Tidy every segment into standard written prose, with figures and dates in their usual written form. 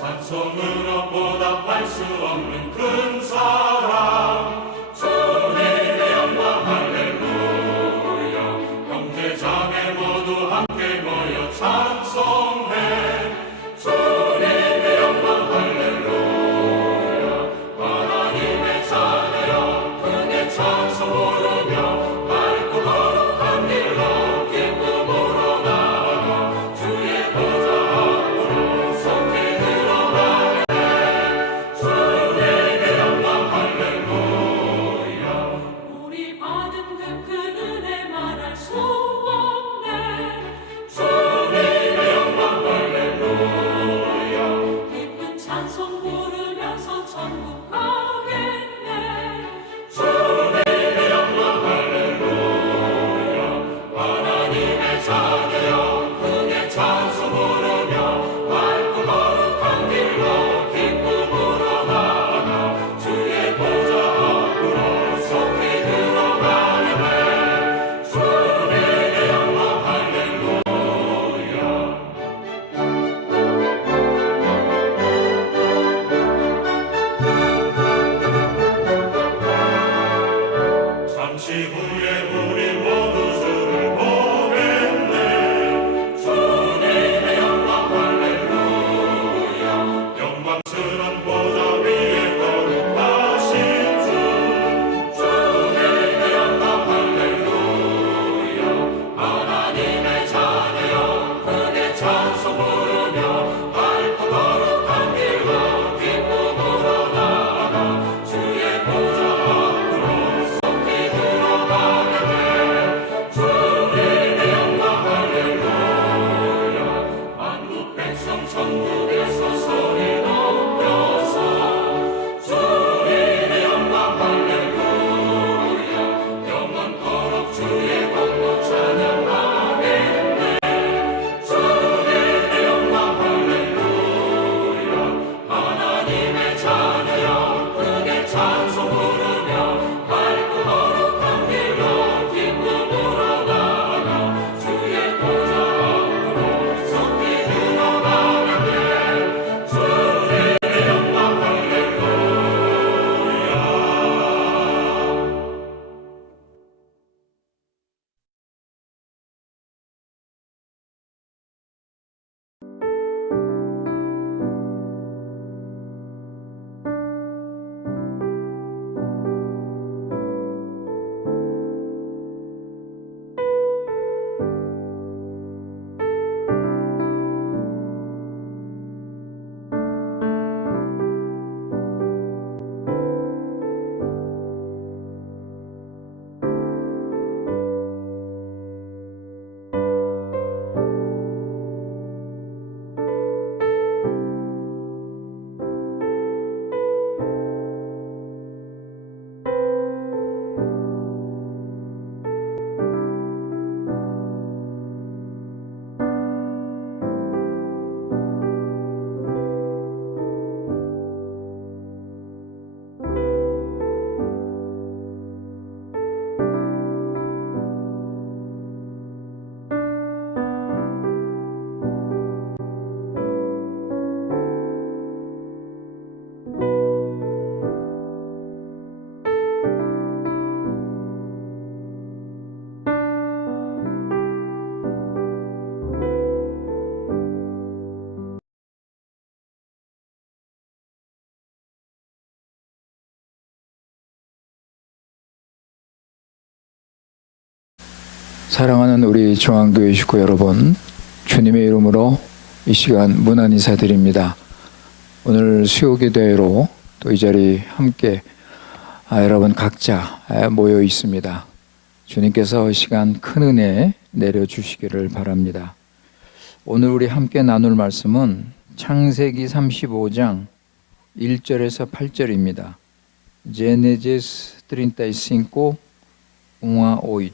찬송으로 보답할 수 없는 큰 사랑, 주님의 영광 할렐루야. 형제 자매 모두 함께 모여 찬송해. 주님의 영광 할렐루야. 하나님의 자녀여 크게 찬송 부르며 맑고 거룩한 길로 기쁨으로 나아가 주의 보좌 앞으로 속히 들어가네. 주님의 영광 할렐루야. 우리 받은 그 큰 은혜 말할 수 없네. 주님의 영광 할렐루야. 기쁜 찬송 부르면서 천국 가겠네. 주님의 영광 할렐루야. 하나님의 자녀여 크게 찬송 부르며 맑고 거룩한 길로 기쁨으로 나아가 주의 보좌 앞으로 속히 들어가네. 주님의 영광 할렐루야. 잠시 후에 우리 모두 주를 보겠네. 주님의 영광 할렐루야. 영광스런 보좌 위에 거룩하신 주. 주님의 영광 할렐루야. 하나님의 자녀여 크게 찬송 부르며 맑고 거룩한 길로 기쁨으로 나아가 주의 보좌 앞으로 속히 들어가게 돼. 주님의 영광 할렐루야. 만국 백성 천국에서 소리 높여서 주님의 영광 할렐루야. 영원토록 주의 공로 찬양하겠네. 주님의 영광 할렐루야. 하나님의 자녀여 크게 찬송 부르며 맑고 거룩한 길로 기쁨으로 나아가 주의 보좌 앞으로 속히 들어가게 돼. 주님의 영광 할렐루야. 사랑하는 우리 중앙교회 식구 여러분, 주님의 이름으로 이 시간 문안 인사드립니다. 오늘 수요기도회로 또 이 자리 함께 여러분 각자 모여 있습니다. 주님께서 이 시간 큰 은혜 내려주시기를 바랍니다. 오늘 우리 함께 나눌 말씀은 창세기 35장 1절에서 8절입니다. Gênesis 35, 1-8.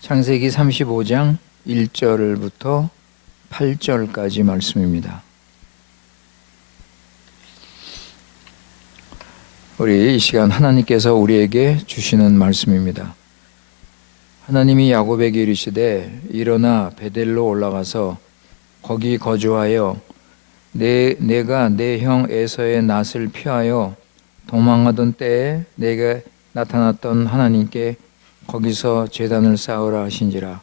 창세기 35장 1절부터 8절까지 말씀입니다. 우리 이 시간 하나님께서 우리에게 주시는 말씀입니다. 하나님이 야곱에게 이르시되 일어나 베델로 올라가서 거기 거주하여 내가 내 형 에서의 낫을 피하여 도망하던 때에 내게 나타났던 하나님께 거기서 제단을 쌓으라 하신지라.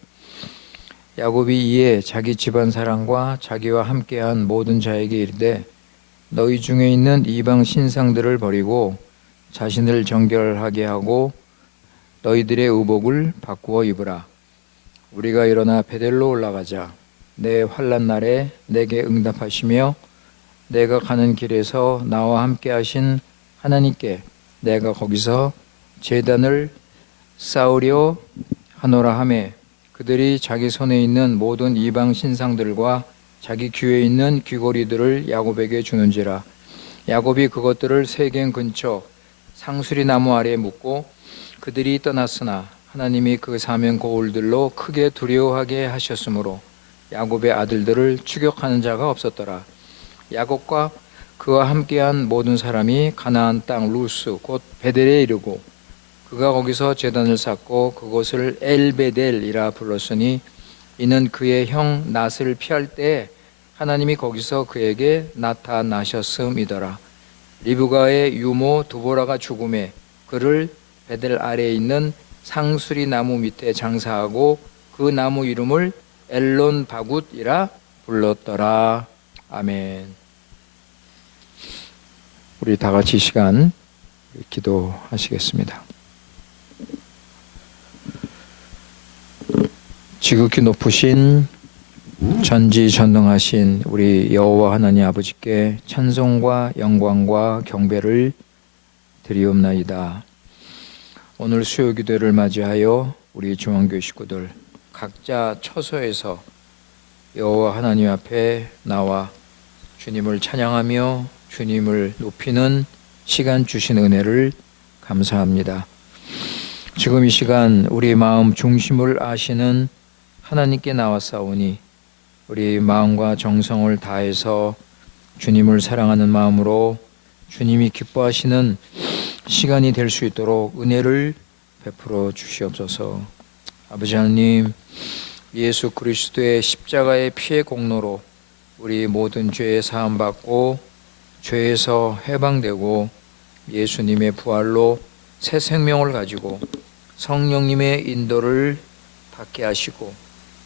야곱이 이에 자기 집안 사람과 자기와 함께한 모든 자에게 이르되 너희 중에 있는 이방 신상들을 버리고 자신을 정결하게 하고 너희들의 의복을 바꾸어 입으라. 우리가 일어나 베델로 올라가자. 내 환난 날에 내게 응답하시며 내가 가는 길에서 나와 함께 하신 하나님께 내가 거기서 제단을 쌓으려 하노라 하매 그들이 자기 손에 있는 모든 이방 신상들과 자기 귀에 있는 귀고리들을 야곱에게 주는지라. 야곱이 그것들을 세겜 근처 상수리 나무 아래에 묻고 그들이 떠났으나 하나님이 그 사면 고울들로 크게 두려워하게 하셨으므로 야곱의 아들들을 추격하는 자가 없었더라. 야곱과 그와 함께한 모든 사람이 가나안 땅 루스 곧 베델에 이르고 그가 거기서 제단을 쌓고 그곳을 엘베델이라 불렀으니 이는 그의 형 낫을 피할 때에 하나님이 거기서 그에게 나타나셨음이더라. 리브가의 유모 두보라가 죽음에 그를 베델 아래에 있는 상수리 나무 밑에 장사하고 그 나무 이름을 엘론 바굿이라 불렀더라. 아멘. 우리 다 같이 이 시간 기도하시겠습니다. 지극히 높으신 전지전능하신 우리 여호와 하나님 아버지께 찬송과 영광과 경배를 드리옵나이다. 오늘 수요 기도를 맞이하여 우리 중앙교회 식구들 각자 처소에서 여호와 하나님 앞에 나와 주님을 찬양하며 주님을 높이는 시간 주신 은혜를 감사합니다. 지금 이 시간 우리 마음 중심을 아시는 하나님께 나왔사오니 우리 마음과 정성을 다해서 주님을 사랑하는 마음으로 주님이 기뻐하시는 시간이 될 수 있도록 은혜를 베풀어 주시옵소서. 아버지 하나님, 예수 그리스도의 십자가의 피의 공로로 우리 모든 죄에 사함 받고 죄에서 해방되고 예수님의 부활로 새 생명을 가지고 성령님의 인도를 받게 하시고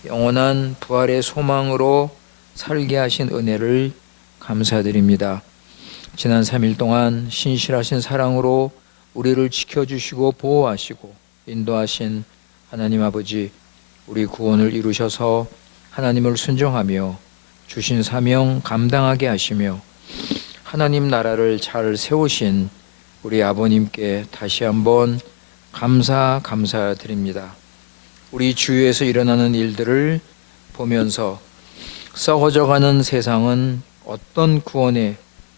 영원한 부활의 소망으로 살게 하신 은혜를 감사드립니다. 지난 3일 동안 신실하신 사랑으로 우리를 지켜주시고 보호하시고 인도하신 하나님 아버지, 우리 구원을 이루셔서 하나님을 순종하며 주신 사명 감당하게 하시며 하나님 나라를 잘 세우신 우리 아버님께 다시 한번 감사드립니다. 우리 주위에서 일어나는 일들을 보면서 썩어져가는 세상은 어떤 구원의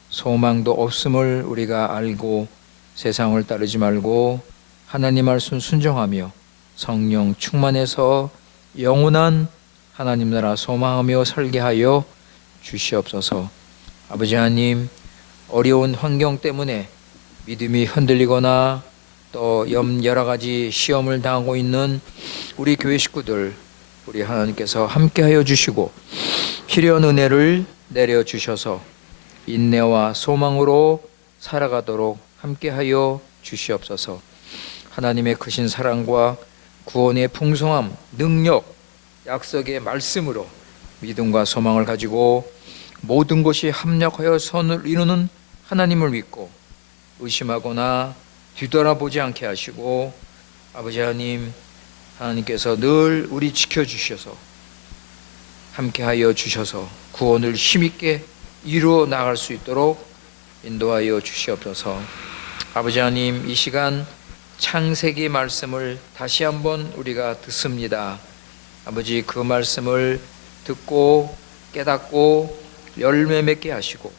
소망도 없음을 우리가 알고 세상을 따르지 말고 하나님 말씀 순종하며 성령 충만해서 영원한 하나님 나라 소망하며 살게 하여 주시옵소서. 아버지 하나님, 어려운 환경 때문에 믿음이 흔들리거나 또 여러 가지 시험을 당하고 있는 우리 교회 식구들, 우리 하나님께서 함께하여 주시고 필요한 은혜를 내려주셔서 인내와 소망으로 살아가도록 함께하여 주시옵소서. 하나님의 크신 사랑과 구원의 풍성함, 능력, 약속의 말씀으로 믿음과 소망을 가지고 모든 것이 합력하여 선을 이루는 하나님을 믿고 의심하거나 뒤돌아보지 않게 하시고 아버지 하나님, 하나님께서 늘 우리 지켜주셔서 함께하여 주셔서 구원을 힘있게 이루어 나갈 수 있도록 인도하여 주시옵소서. 아버지 하나님, 이 시간 창세기 말씀을 다시 한번 우리가 듣습니다. 아버지, 그 말씀을 듣고 깨닫고 열매 맺게 하시고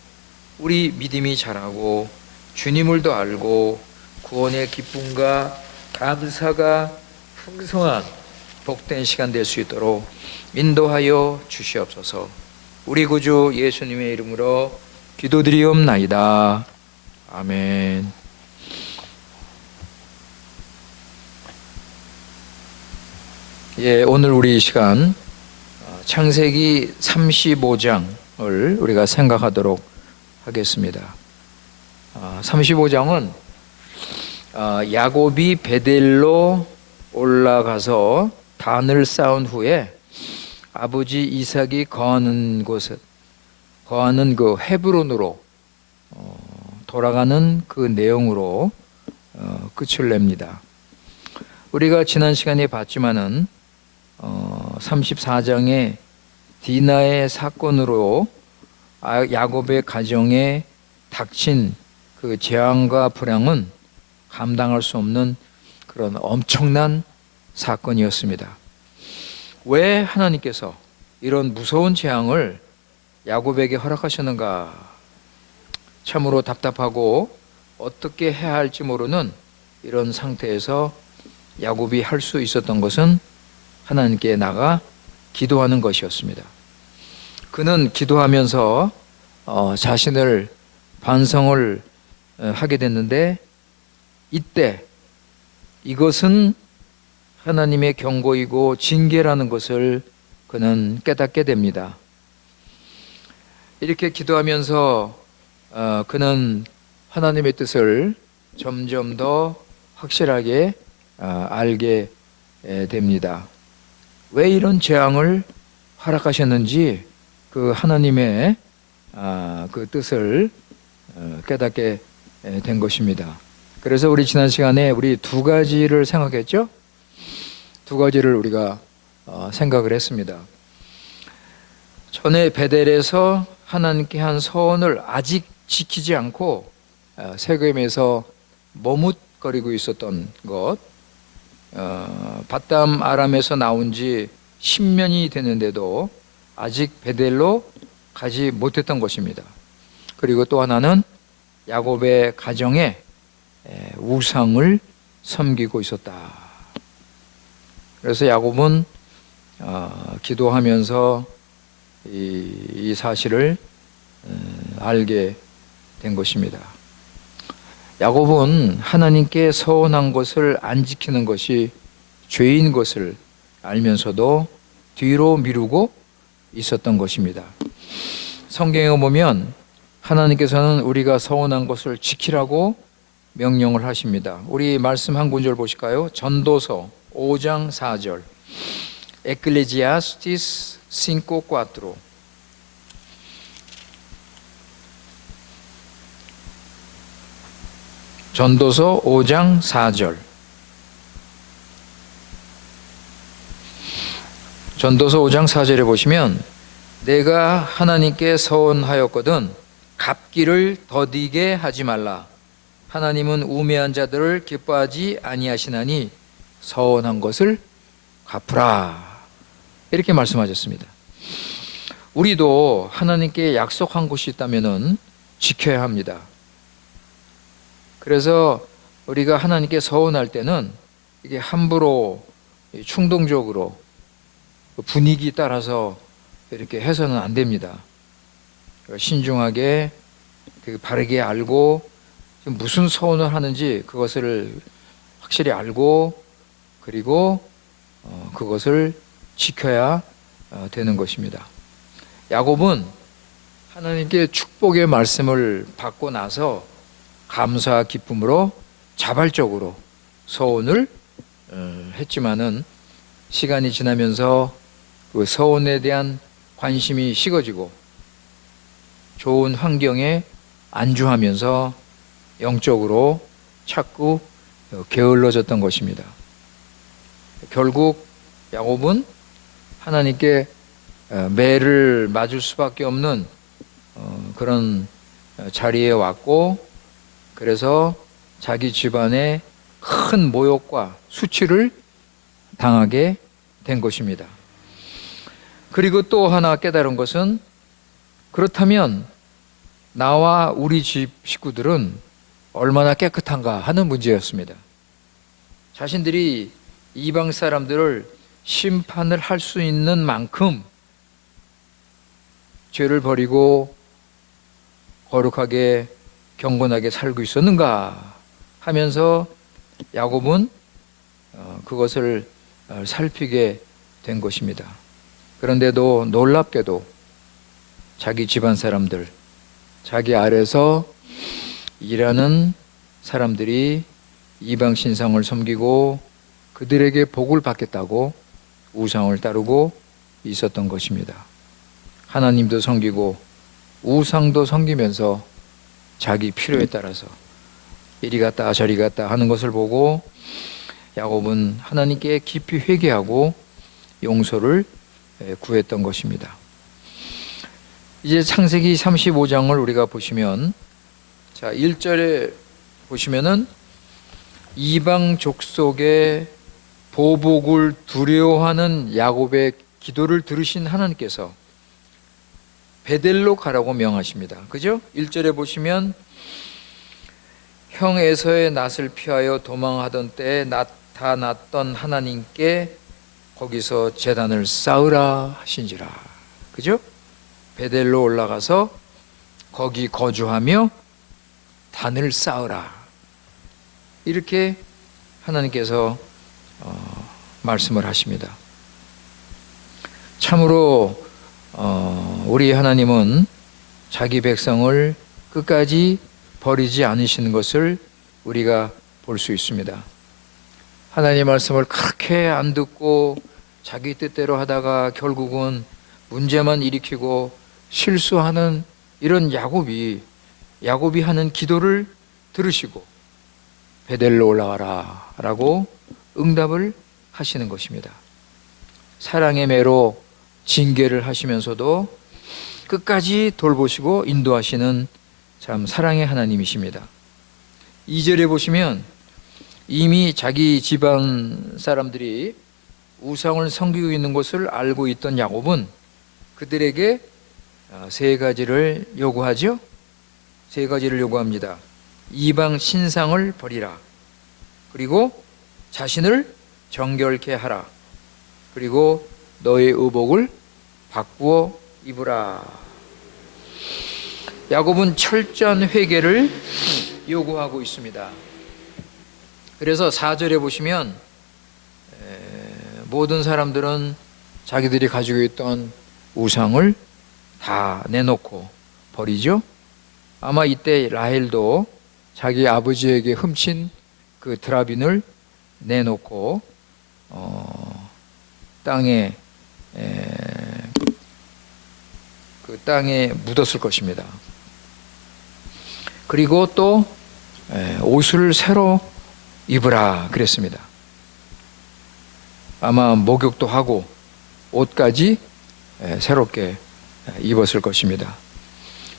우리 믿음이 자라고 주님을 더 알고 구원의 기쁨과 감사가 풍성한 복된 시간 될 수 있도록 인도하여 주시옵소서. 우리 구주 예수님의 이름으로 기도드리옵나이다. 아멘. 예, 오늘 우리 이 시간 창세기 35장을 우리가 생각하도록 하겠습니다. 35장은 야곱이 베델로 올라가서 단을 쌓은 후에 아버지 이삭이 거하는 그 헤브론으로 돌아가는 그 내용으로 끝을 냅니다. 우리가 지난 시간에 봤지만은 34장의 디나의 사건으로 야곱의 가정에 닥친 그 재앙과 불황은 감당할 수 없는 그런 엄청난 사건이었습니다. 왜 하나님께서 이런 무서운 재앙을 야곱에게 허락하셨는가? 참으로 답답하고 어떻게 해야 할지 모르는 이런 상태에서 야곱이 할 수 있었던 것은 하나님께 나가 기도하는 것이었습니다. 그는 기도하면서 자신을 반성을 하게 됐는데, 이때 이것은 하나님의 경고이고 징계라는 것을 그는 깨닫게 됩니다. 이렇게 기도하면서 그는 하나님의 뜻을 점점 더 확실하게 알게 됩니다. 왜 이런 재앙을 허락하셨는지 그 하나님의 그 뜻을 깨닫게 된 것입니다. 그래서 우리 지난 시간에 우리 두 가지를 생각했죠? 두 가지를 우리가 생각을 했습니다. 전에 베델에서 하나님께 한 서원을 아직 지키지 않고 세겜에서 머뭇거리고 있었던 것, 밧담 아람에서 나온 지 10년이 됐는데도 아직 베델로 가지 못했던 것입니다. 그리고 또 하나는 야곱의 가정에 우상을 섬기고 있었다. 그래서 야곱은 기도하면서 이 사실을 알게 된 것입니다. 야곱은 하나님께 서원한 것을 안 지키는 것이 죄인 것을 알면서도 뒤로 미루고 있었던 것입니다. 성경에 보면 하나님께서는 우리가 서원한 것을 지키라고 명령을 하십니다. 우리 말씀 한 구절 보실까요? 전도서 5장 4절. Ecclesiastes 5:4. 전도서 5장 4절. 전도서 5장 4절에 보시면 내가 하나님께 서원하였거든 갚기를 더디게 하지 말라. 하나님은 우매한 자들을 기뻐하지 아니하시나니 서원한 것을 갚으라. 이렇게 말씀하셨습니다. 우리도 하나님께 약속한 것이 있다면 지켜야 합니다. 그래서 우리가 하나님께 서원할 때는 이게 함부로 충동적으로 분위기 따라서 이렇게 해서는 안 됩니다. 신중하게 바르게 알고 무슨 서원을 하는지 그것을 확실히 알고 그리고 그것을 지켜야 되는 것입니다. 야곱은 하나님께 축복의 말씀을 받고 나서 감사와 기쁨으로 자발적으로 서원을 했지만은 시간이 지나면서 그 서원에 대한 관심이 식어지고 좋은 환경에 안주하면서 영적으로 자꾸 게을러졌던 것입니다. 결국 야곱은 하나님께 매를 맞을 수밖에 없는 그런 자리에 왔고, 그래서 자기 집안에 큰 모욕과 수치를 당하게 된 것입니다. 그리고 또 하나 깨달은 것은, 그렇다면 나와 우리 집 식구들은 얼마나 깨끗한가 하는 문제였습니다. 자신들이 이방 사람들을 심판을 할 수 있는 만큼 죄를 버리고 거룩하게 경건하게 살고 있었는가 하면서 야곱은 그것을 살피게 된 것입니다. 그런데도 놀랍게도 자기 집안 사람들, 자기 아래서 일하는 사람들이 이방 신상을 섬기고 그들에게 복을 받겠다고 우상을 따르고 있었던 것입니다. 하나님도 섬기고 우상도 섬기면서 자기 필요에 따라서 이리 갔다 저리 갔다 하는 것을 보고 야곱은 하나님께 깊이 회개하고 용서를 구했던 것입니다. 이제 창세기 35장을 우리가 보시면, 자 1절에 보시면은 이방 족속의 보복을 두려워하는 야곱의 기도를 들으신 하나님께서 베델로 가라고 명하십니다. 그죠? 1절에 보시면 형 에서의 낯을 피하여 도망하던 때에 나타났던 하나님께 거기서 제단을 쌓으라 하신지라. 그죠? 베델로 올라가서 거기 거주하며 단을 쌓으라. 이렇게 하나님께서 말씀을 하십니다. 참으로 우리 하나님은 자기 백성을 끝까지 버리지 않으시는 것을 우리가 볼 수 있습니다. 하나님의 말씀을 그렇게 안 듣고 자기 뜻대로 하다가 결국은 문제만 일으키고 실수하는 이런 야곱이 하는 기도를 들으시고 베델로 올라가라 라고 응답을 하시는 것입니다. 사랑의 매로 징계를 하시면서도 끝까지 돌보시고 인도하시는 참 사랑의 하나님이십니다. 2절에 보시면 이미 자기 집안 사람들이 우상을 섬기고 있는 것을 알고 있던 야곱은 그들에게 세 가지를 요구하죠. 세 가지를 요구합니다. 이방 신상을 버리라. 그리고 자신을 정결케 하라. 그리고 너의 의복을 바꾸어 입으라. 야곱은 철저한 회개를 요구하고 있습니다. 그래서 4절에 보시면 모든 사람들은 자기들이 가지고 있던 우상을 다 내놓고 버리죠. 아마 이때 라헬도 자기 아버지에게 훔친 그 드라빈을 내놓고 땅에 그 땅에 묻었을 것입니다. 그리고 또 옷을 새로 입으라 그랬습니다. 아마 목욕도 하고 옷까지 새롭게 입었을 것입니다.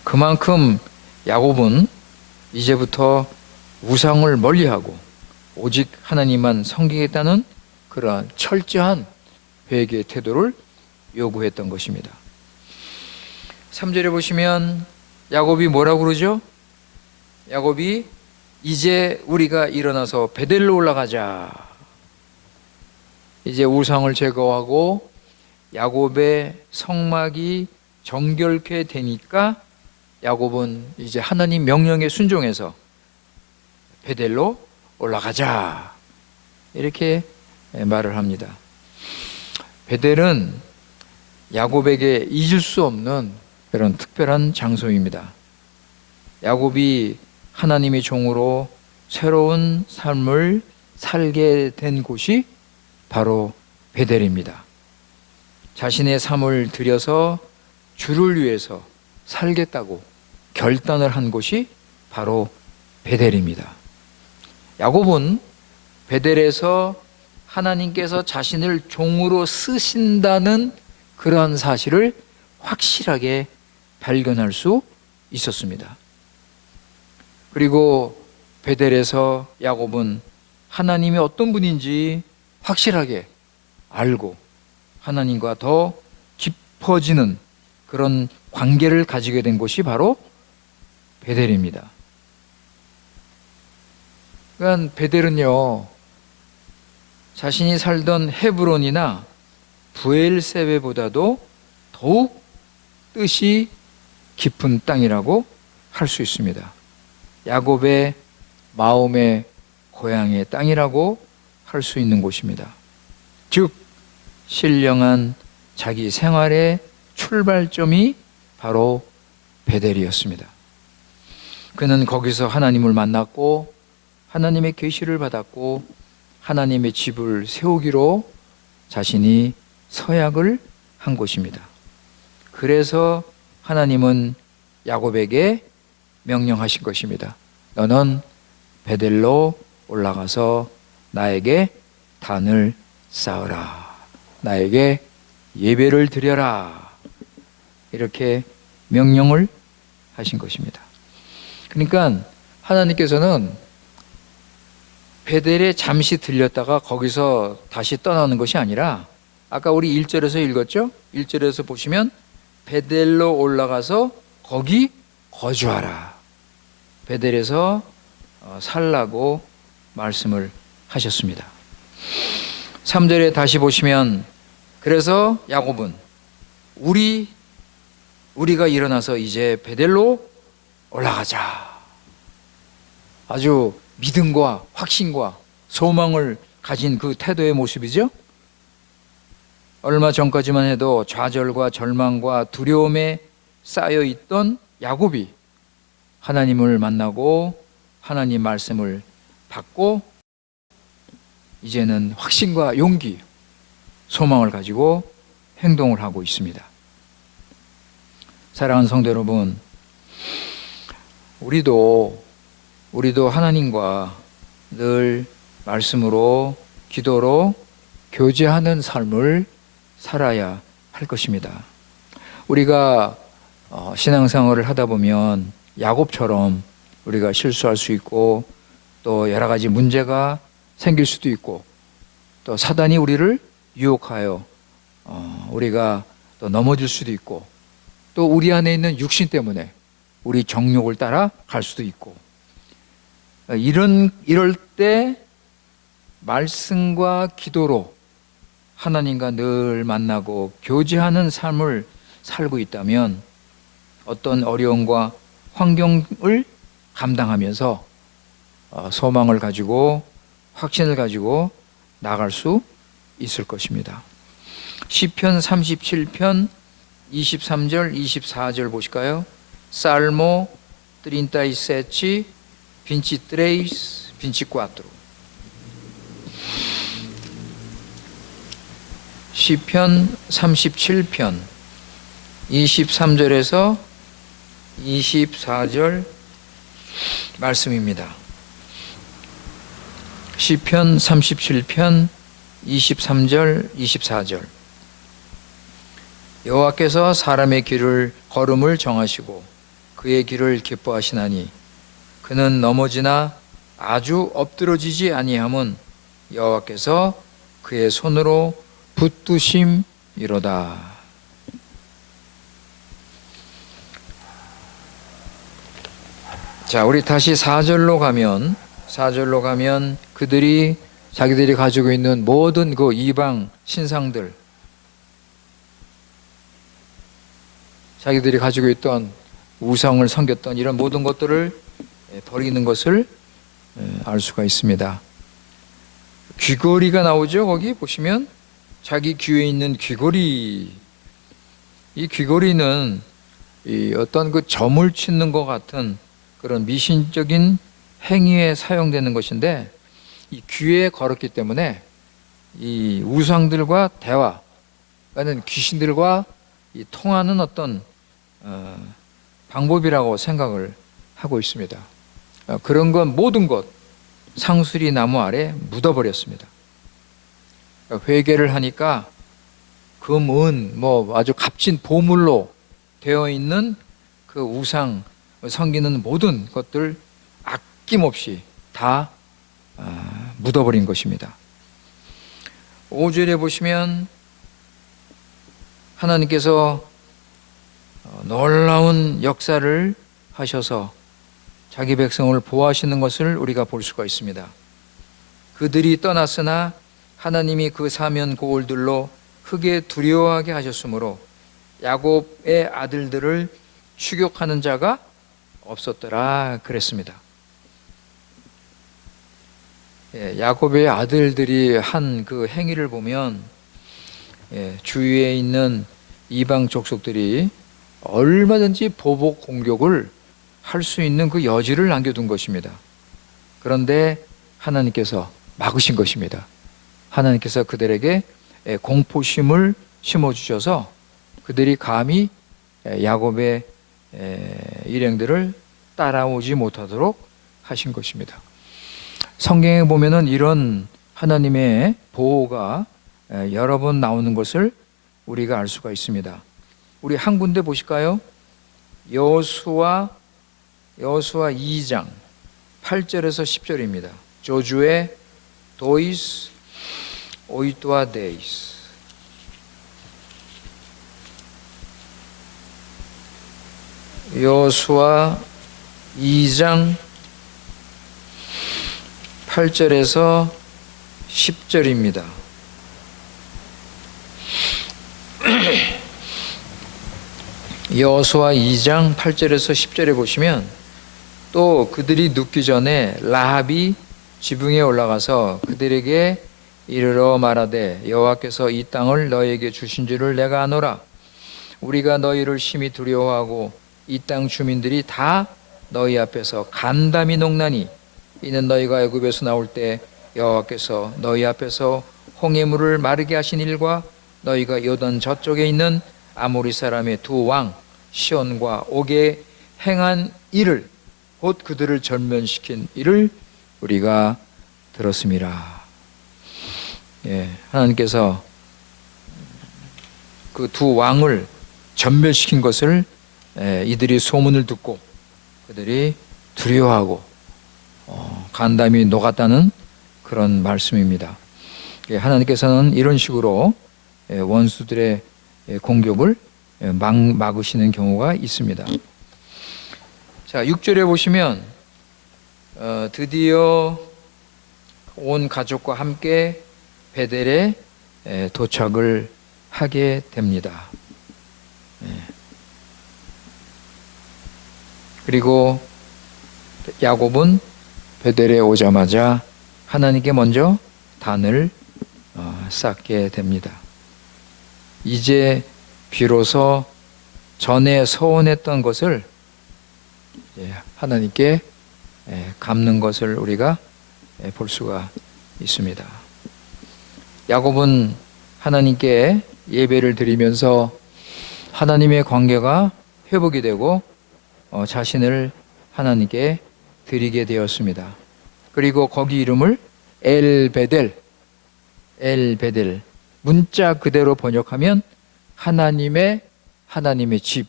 그만큼 야곱은 이제부터 우상을 멀리하고 오직 하나님만 섬기겠다는 그러한 철저한 회개의 태도를 요구했던 것입니다. 3절에 보시면 야곱이 뭐라고 그러죠? 야곱이 이제 우리가 일어나서 베델로 올라가자. 이제 우상을 제거하고 야곱의 성막이 정결케 되니까 야곱은 이제 하나님 명령에 순종해서 베델로 올라가자. 이렇게 말을 합니다. 베델은 야곱에게 잊을 수 없는 그런 특별한 장소입니다. 야곱이 하나님의 종으로 새로운 삶을 살게 된 곳이 바로 베델입니다. 자신의 삶을 들여서 주를 위해서 살겠다고 결단을 한 곳이 바로 베델입니다. 야곱은 베델에서 하나님께서 자신을 종으로 쓰신다는 그러한 사실을 확실하게 발견할 수 있었습니다. 그리고 베델에서 야곱은 하나님이 어떤 분인지 확실하게 알고 하나님과 더 깊어지는 그런 관계를 가지게 된 곳이 바로 베델입니다. 그러니까 베델은요, 자신이 살던 헤브론이나 브엘세베보다도 더욱 뜻이 깊은 땅이라고 할 수 있습니다. 야곱의 마음의 고향의 땅이라고 할 수 있는 곳입니다. 즉 신령한 자기 생활의 출발점이 바로 베델이었습니다. 그는 거기서 하나님을 만났고 하나님의 계시를 받았고 하나님의 집을 세우기로 자신이 서약을 한 곳입니다. 그래서 하나님은 야곱에게 명령하신 것입니다. 너는 베델로 올라가서 나에게 단을 쌓으라. 나에게 예배를 드려라. 이렇게 명령을 하신 것입니다. 그러니까 하나님께서는 베델에 잠시 들렸다가 거기서 다시 떠나는 것이 아니라 아까 우리 1절에서 읽었죠? 1절에서 보시면 베델로 올라가서 거기 거주하라. 베델에서 살라고 말씀을 하셨습니다. 3절에 다시 보시면 그래서 야곱은 우리가 일어나서 이제 베델로 올라가자. 아주 믿음과 확신과 소망을 가진 그 태도의 모습이죠. 얼마 전까지만 해도 좌절과 절망과 두려움에 쌓여있던 야곱이 하나님을 만나고 하나님 말씀을 받고 이제는 확신과 용기, 소망을 가지고 행동을 하고 있습니다. 사랑하는 성도 여러분, 우리도 하나님과 늘 말씀으로 기도로 교제하는 삶을 살아야 할 것입니다. 우리가 신앙생활을 하다 보면 야곱처럼 우리가 실수할 수 있고 또 여러 가지 문제가 생길 수도 있고 또 사단이 우리를 유혹하여 우리가 또 넘어질 수도 있고 또 우리 안에 있는 육신 때문에 우리 정욕을 따라 갈 수도 있고 이럴 때 말씀과 기도로 하나님과 늘 만나고 교제하는 삶을 살고 있다면 어떤 어려움과 환경을 감당하면서 소망을 가지고 확신을 가지고 나갈 수 있을 것입니다. 시편 37편 23절 24절 보실까요? Salmo 37, 23, 24. 시편 37편 23절에서 24절 말씀입니다. 시편 37편 23절 24절. 여호와께서 사람의 길을 걸음을 정하시고 그의 길을 기뻐하시나니 그는 넘어지나 아주 엎드러지지 아니함은 여호와께서 그의 손으로 붙드심이로다. 자, 우리 다시 4절로 가면 그들이 자기들이 가지고 있는 모든 그 이방 신상들, 자기들이 가지고 있던 우상을 섬겼던 이런 모든 것들을 버리는 것을 알 수가 있습니다. 귀걸이가 나오죠. 거기 보시면 자기 귀에 있는 귀걸이, 이 귀걸이는 어떤 그 점을 치는 것 같은 그런 미신적인 행위에 사용되는 것인데 이 귀에 걸었기 때문에 이 우상들과 대화, 그러니까 귀신들과 이 통하는 어떤 방법이라고 생각을 하고 있습니다. 그런 건 모든 것 상수리 나무 아래 묻어버렸습니다. 회개를 하니까 금, 은, 아주 값진 보물로 되어 있는 그 우상 섬기는 모든 것들 아낌없이 다 묻어버린 것입니다. 5절에 보시면 하나님께서 놀라운 역사를 하셔서 자기 백성을 보호하시는 것을 우리가 볼 수가 있습니다. 그들이 떠났으나 하나님이 그 사면 고울들로 크게 두려워하게 하셨으므로 야곱의 아들들을 추격하는 자가 없었더라 그랬습니다. 야곱의 아들들이 한 그 행위를 보면 주위에 있는 이방 족속들이 얼마든지 보복 공격을 할 수 있는 그 여지를 남겨둔 것입니다. 그런데 하나님께서 막으신 것입니다. 하나님께서 그들에게 공포심을 심어주셔서 그들이 감히 야곱의 일행들을 따라오지 못하도록 하신 것입니다. 성경에 보면은 이런 하나님의 보호가 여러 번 나오는 것을 우리가 알 수가 있습니다. 우리 한 군데 보실까요? 여호수아 2장 8절에서 10절입니다. 조주에 도이스 오이토아 데이스. 여호수아 2장 8절에서 10절입니다. 여호수아 2장 8절에서 10절에 보시면 또 그들이 눕기 전에 라합이 지붕에 올라가서 그들에게 이르러 말하되 여호와께서 이 땅을 너희에게 주신 줄을 내가 아노라. 우리가 너희를 심히 두려워하고 이 땅 주민들이 다 너희 앞에서 간담이 녹나니 이는 너희가 애굽에서 나올 때 여호와께서 너희 앞에서 홍해물을 마르게 하신 일과 너희가 요단 저쪽에 있는 아모리 사람의 두 왕 시온과 옥에 행한 일을 곧 그들을 전면시킨 일을 우리가 들었음이라. 하나님께서 그 두 왕을 전멸시킨 것을 이들이 소문을 듣고 그들이 두려워하고 간담이 녹았다는 그런 말씀입니다. 하나님께서는 이런 식으로 원수들의 공격을 막으시는 경우가 있습니다. 자, 6절에 보시면 드디어 온 가족과 함께 베델에 도착을 하게 됩니다. 그리고 야곱은 베델에 오자마자 하나님께 먼저 단을 쌓게 됩니다. 이제 비로소 전에 서운했던 것을 하나님께 갚는 것을 우리가 볼 수가 있습니다. 야곱은 하나님께 예배를 드리면서 하나님의 관계가 회복이 되고 자신을 하나님께 드리게 되었습니다. 그리고 거기 이름을 엘베델, 문자 그대로 번역하면 하나님의 집,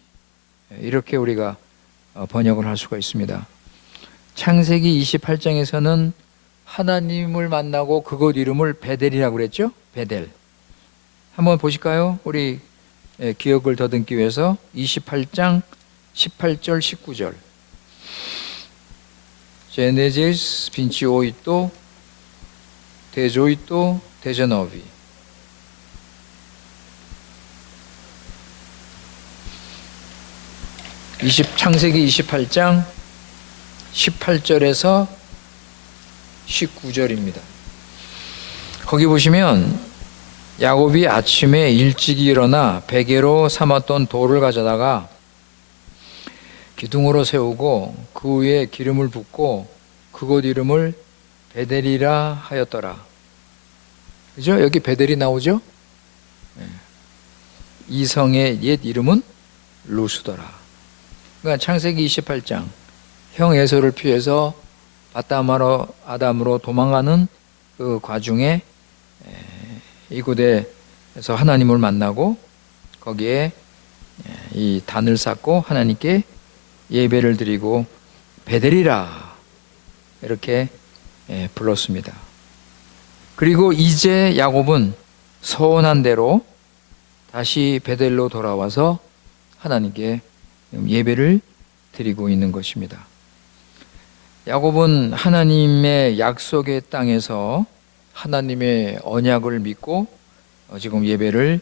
이렇게 우리가 번역을 할 수가 있습니다. 창세기 28장에서는 하나님을 만나고 그곳 이름을 베델이라고 그랬죠? 베델. 한번 보실까요? 우리 기억을 더듬기 위해서 28장 18절 19절. 제네시스 28 18 19. 창세기 28장 18절에서 19절입니다. 거기 보시면 야곱이 아침에 일찍 일어나 베개로 삼았던 돌을 가져다가 기둥으로 세우고 그 위에 기름을 붓고 그곳 이름을 베델이라 하였더라. 그죠? 여기 베델이 나오죠? 이 성의 옛 이름은 루스더라. 그러니까 창세기 28장 형 에서를 피해서 아담으로 도망가는 그 과중에 이곳에서 하나님을 만나고 거기에 이 단을 쌓고 하나님께 예배를 드리고 베델이라 이렇게 불렀습니다. 그리고 이제 야곱은 서원한 대로 다시 베델로 돌아와서 하나님께 예배를 드리고 있는 것입니다. 야곱은 하나님의 약속의 땅에서 하나님의 언약을 믿고 지금 예배를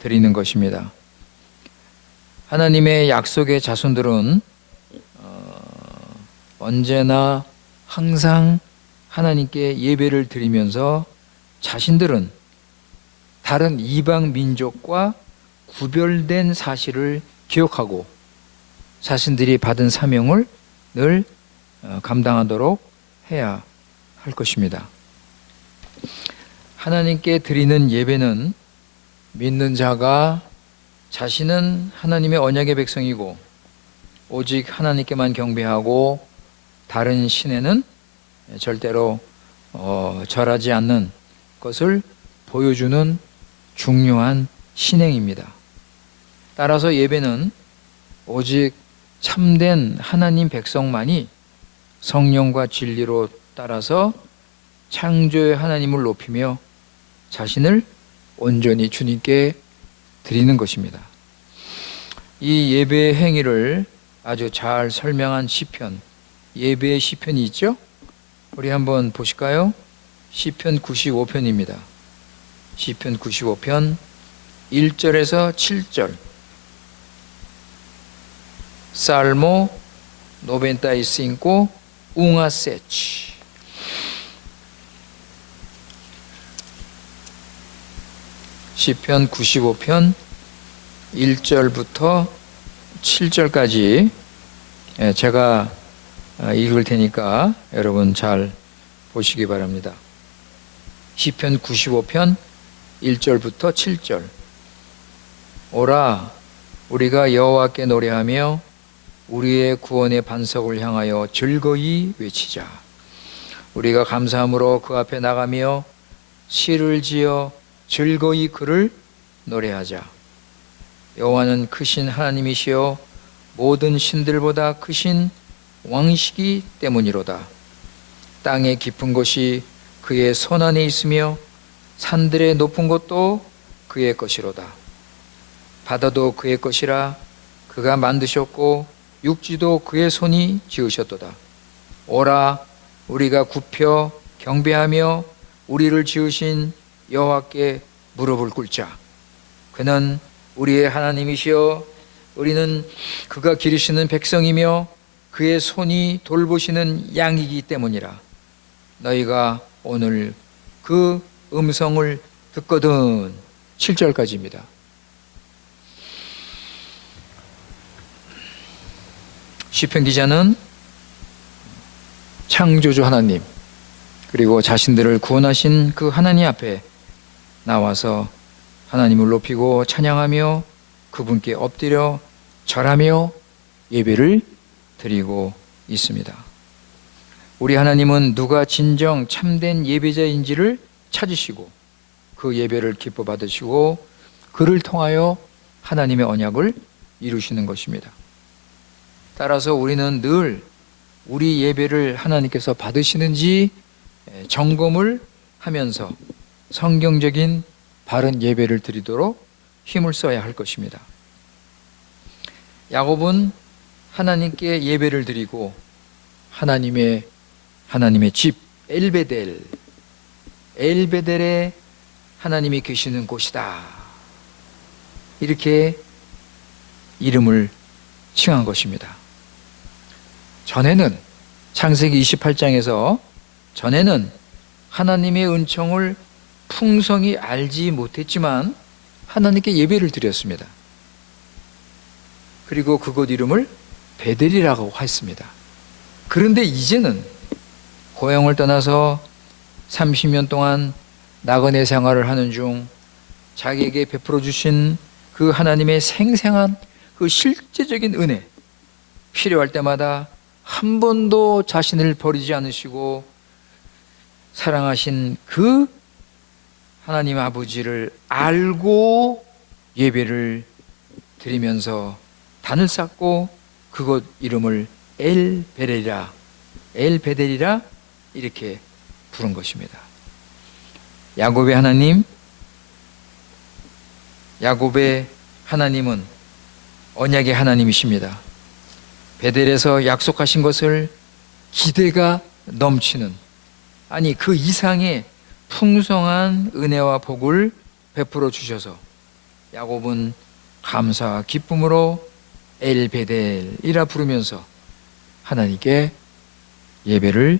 드리는 것입니다. 하나님의 약속의 자손들은 언제나 항상 하나님께 예배를 드리면서 자신들은 다른 이방 민족과 구별된 사실을 기억하고 자신들이 받은 사명을 늘 감당하도록 해야 할 것입니다. 하나님께 드리는 예배는 믿는 자가 자신은 하나님의 언약의 백성이고 오직 하나님께만 경배하고 다른 신에는 절대로 절하지 않는 것을 보여주는 중요한 신행입니다. 따라서 예배는 오직 참된 하나님 백성만이 성령과 진리로 따라서 창조의 하나님을 높이며 자신을 온전히 주님께 드리는 것입니다. 이 예배의 행위를 아주 잘 설명한 시편, 예배의 시편이 있죠? 우리 한번 보실까요? 시편 95편입니다. 시편 95편 1절에서 7절. Salmo 95, 1 a 7. 시편 95편 1절부터 7절까지 제가 읽을 테니까 여러분 잘 보시기 바랍니다. 시편 95편 1절부터 7절. 오라, 우리가 여호와께 노래하며 우리의 구원의 반석을 향하여 즐거이 외치자. 우리가 감사함으로 그 앞에 나가며 시를 지어 즐거이 그를 노래하자. 여호와는 크신 하나님이시여 모든 신들보다 크신 왕이시기 때문이로다. 땅의 깊은 곳이 그의 손 안에 있으며 산들의 높은 곳도 그의 것이로다. 바다도 그의 것이라 그가 만드셨고 육지도 그의 손이 지으셨도다. 오라, 우리가 굽혀 경배하며 우리를 지으신 여호와께 무릎을 꿇자. 그는 우리의 하나님이시여 우리는 그가 기르시는 백성이며 그의 손이 돌보시는 양이기 때문이라. 너희가 오늘 그 음성을 듣거든. 7절까지입니다. 시편 기자는 창조주 하나님 그리고 자신들을 구원하신 그 하나님 앞에 나와서 하나님을 높이고 찬양하며 그분께 엎드려 절하며 예배를 드리고 있습니다. 우리 하나님은 누가 진정 참된 예배자인지를 찾으시고 그 예배를 기뻐 받으시고 그를 통하여 하나님의 언약을 이루시는 것입니다. 따라서 우리는 늘 우리 예배를 하나님께서 받으시는지 점검을 하면서 성경적인 바른 예배를 드리도록 힘을 써야 할 것입니다. 야곱은 하나님께 예배를 드리고 하나님의 집 엘베델에 하나님이 계시는 곳이다. 이렇게 이름을 칭한 것입니다. 전에는 창세기 28장에서 전에는 하나님의 은총을 풍성히 알지 못했지만 하나님께 예배를 드렸습니다. 그리고 그곳 이름을 베델이라고 했습니다. 그런데 이제는 고향을 떠나서 30년 동안 나그네 생활을 하는 중 자기에게 베풀어 주신 그 하나님의 생생한 그 실제적인 은혜, 필요할 때마다 한 번도 자신을 버리지 않으시고 사랑하신 그 하나님 아버지를 알고 예배를 드리면서 단을 쌓고 그곳 이름을 엘베델이라 이렇게 부른 것입니다. 야곱의 하나님은 언약의 하나님이십니다. 베델에서 약속하신 것을 기대가 넘치는, 아니 그 이상의 풍성한 은혜와 복을 베풀어 주셔서 야곱은 감사와 기쁨으로 엘베델이라 부르면서 하나님께 예배를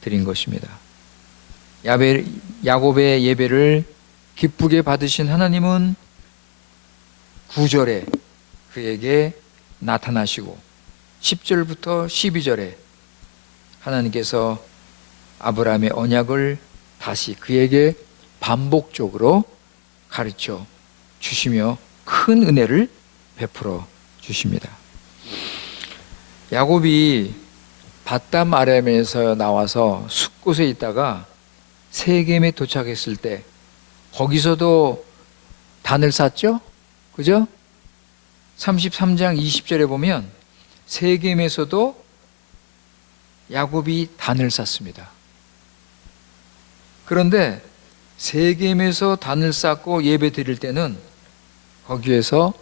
드린 것입니다. 야곱의 예배를 기쁘게 받으신 하나님은 9절에 그에게 나타나시고 10절부터 12절에 하나님께서 아브라함의 언약을 다시 그에게 반복적으로 가르쳐 주시며 큰 은혜를 베풀어 주십니다. 야곱이 밧담 아람에서 나와서 숲곳에 있다가 세겜에 도착했을 때 거기서도 단을 쌌죠? 그죠? 33장 20절에 보면 세겜에서도 야곱이 단을 쌌습니다. 그런데 세겜에서 단을 쌓고 예배 드릴 때는 거기에서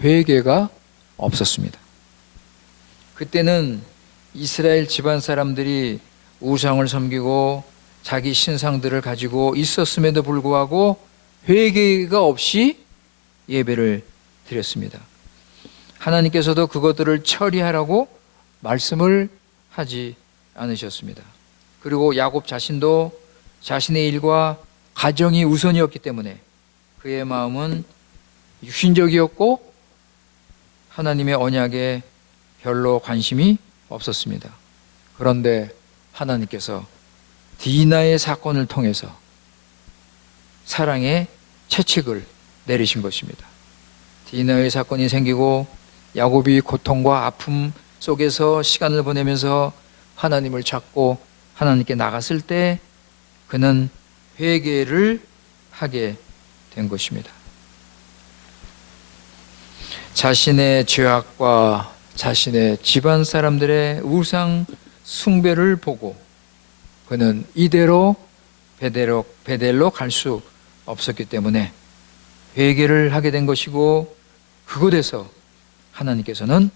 회개가 없었습니다. 그때는 이스라엘 집안 사람들이 우상을 섬기고 자기 신상들을 가지고 있었음에도 불구하고 회개가 없이 예배를 드렸습니다. 하나님께서도 그것들을 처리하라고 말씀을 하지 않으셨습니다. 그리고 야곱 자신도 자신의 일과 가정이 우선이었기 때문에 그의 마음은 육신적이었고 하나님의 언약에 별로 관심이 없었습니다. 그런데 하나님께서 디나의 사건을 통해서 사랑의 채찍을 내리신 것입니다. 디나의 사건이 생기고 야곱이 고통과 아픔 속에서 시간을 보내면서 하나님을 찾고 하나님께 나갔을 때 그는 회개를 하게 된 것입니다. 자신의 죄악과 자신의 집안 사람들의 우상 숭배를 보고 그는 이대로 베델로 갈 수 없었기 때문에 회개를 하게 된 것이고 그곳에서 하나님께서는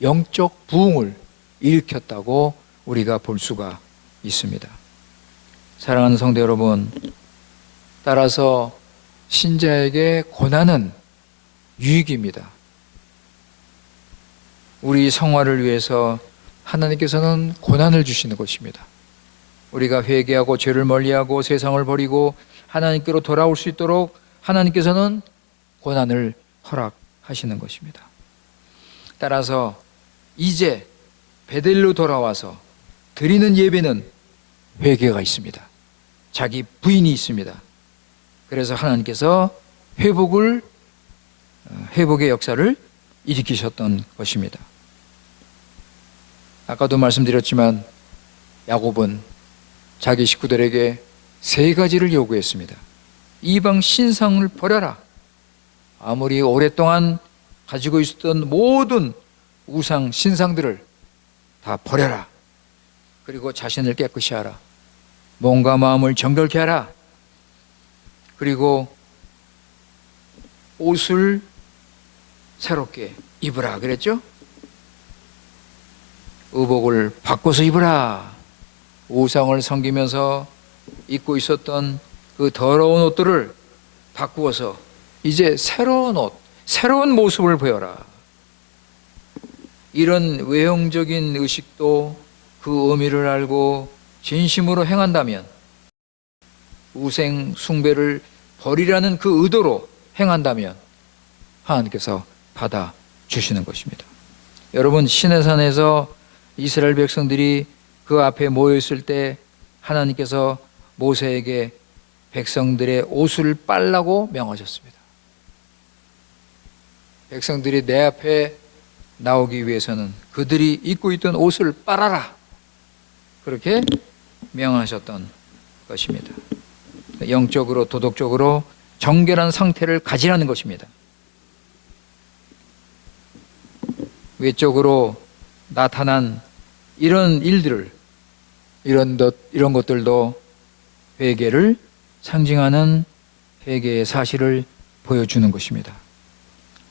영적 부흥을 일으켰다고 우리가 볼 수가 있습니다. 사랑하는 성도 여러분, 따라서 신자에게 고난은 유익입니다. 우리 성화를 위해서 하나님께서는 고난을 주시는 것입니다. 우리가 회개하고 죄를 멀리하고 세상을 버리고 하나님께로 돌아올 수 있도록 하나님께서는 고난을 허락하시는 것입니다. 따라서 이제 베델로 돌아와서 드리는 예배는 회개가 있습니다. 자기 부인이 있습니다. 그래서 하나님께서 회복의 역사를 일으키셨던 것입니다. 아까도 말씀드렸지만 야곱은 자기 식구들에게 3가지를 요구했습니다. 이방 신상을 버려라. 아무리 오랫동안 가지고 있었던 모든 우상 신상들을 다 버려라. 그리고 자신을 깨끗이 하라. 몸과 마음을 정결케 하라. 그리고 옷을 새롭게 입으라 그랬죠? 의복을 바꿔서 입으라. 우상을 섬기면서 입고 있었던 그 더러운 옷들을 바꾸어서 이제 새로운 옷, 새로운 모습을 보여라. 이런 외형적인 의식도 그 의미를 알고 진심으로 행한다면, 우생 숭배를 버리라는 그 의도로 행한다면 하나님께서 받아주시는 것입니다. 여러분, 시내산에서 이스라엘 백성들이 그 앞에 모여있을 때 하나님께서 모세에게 백성들의 옷을 빨라고 명하셨습니다. 백성들이 내 앞에 나오기 위해서는 그들이 입고 있던 옷을 빨아라. 그렇게 명하셨던 것입니다. 영적으로 도덕적으로 정결한 상태를 가지라는 것입니다. 외적으로 나타난 이런 일들을, 이런 것들도 회개를 상징하는 회개의 사실을 보여주는 것입니다.